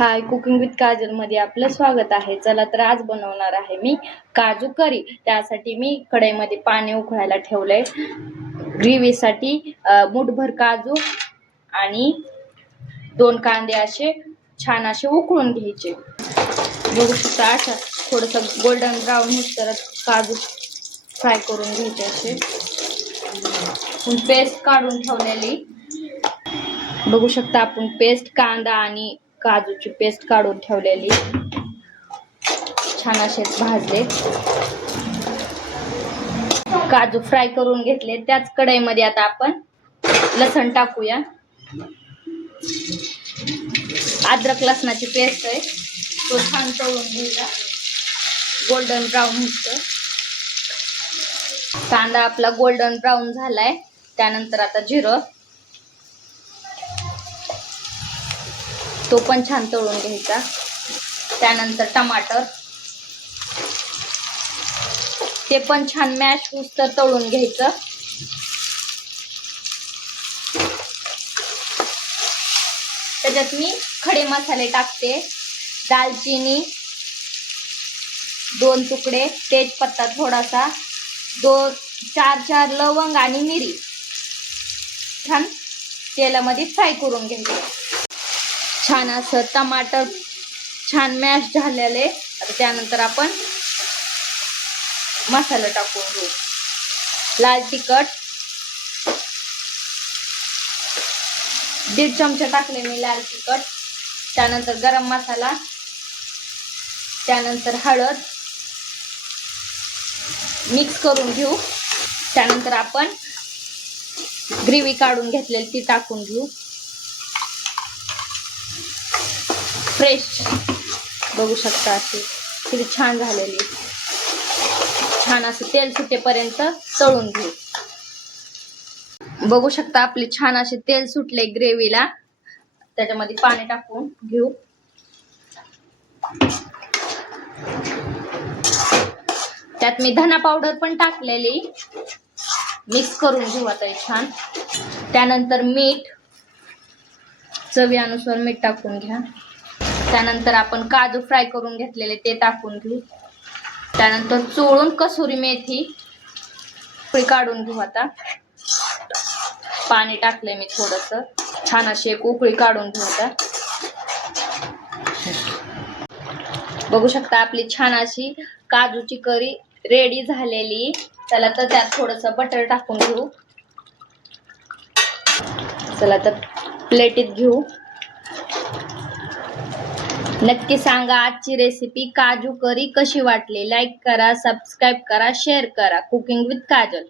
High, cooking with Kajal मध्ये आपलं स्वागत आहे. चला तर आज बनवणार आहे मी काजू करी. त्यासाठी मी कढईमध्ये पाणी उकळायला ठेवलंय. ग्रेव्हीसाठी मुठभर काजू आणि 2 कांदे असे छान असे उकळून घ्यायचे. बघू शकता अशा थोडस गोल्डन ब्राऊन होत काजू फ्राय करून घ्यायचे. असे पेस्ट काढून ठेवलेली बघू शकता आपण. पेस्ट कांदा आणि काजूची पेस्ट काढून ठेवलेली छान असे भाजले. काजू फ्राय करून घेतले. त्याच कढईमध्ये आता आपण लसण टाकूया. अद्रक लसणाची पेस्ट आहे, तो छान तळून घ्यायचा गोल्डन ब्राऊन होतं. कांदा आपला गोल्डन ब्राऊन झालाय. त्यानंतर आता जिरं, तो पण छान तळून घ्यायचा. त्यानंतर टमाटर, ते पण छान मॅश होऊस्तर तळून घ्यायचं. त्याच्यात मी खडे मसाले टाकते. दालचिनी 2 तुकडे, तेजपत्ता थोडासा, 4 लवंग आणि मिरी छान तेलामध्ये फ्राय करून घ्यायचं. छान असं टमाटर छान मॅश झालेले. आता त्यानंतर आपण मसाला टाकून घेऊ. लाल तिखट 1.5 चमचा टाकले मी लाल तिखट. त्यानंतर गरम मसाला, त्यानंतर हळद मिक्स करून घेऊ. त्यानंतर आपण ग्रेव्ही काढून घेतलेली ती टाकून घेऊ. फ्रेश बघू शकता अशी किती छान झालेली. छान असं तेल सुटेपर्यंत तळून घेऊ. बघू शकता आपले छान असे तेल सुटले ग्रेव्हीला. त्याच्यामध्ये पाणी टाकून घेऊ. त्यात मी धना पावडर पण टाकलेली, मिक्स करून घेऊ आता छान. त्यानंतर मीठ, चवीनुसार मीठ टाकून घ्या. त्यानंतर आपण काजू फ्राय करून घेतलेले ते टाकून घेऊ. त्यानंतर चोळून कसुरी मेथी काढून घेऊ. आता पाणी टाकले मी थोडस. छान अशी एक उकळी काढून घेऊ. आता बघू शकता आपली छान अशी काजूची करी रेडी झालेली. चला तर त्यात थोडस बटर टाकून घेऊ. चला तर प्लेटीत घेऊ. नक्की सांगा आजची रेसिपी काजू करी कशी वाटली. लाईक करा, सबस्क्राईब करा, शेअर करा. Cooking with Kajal.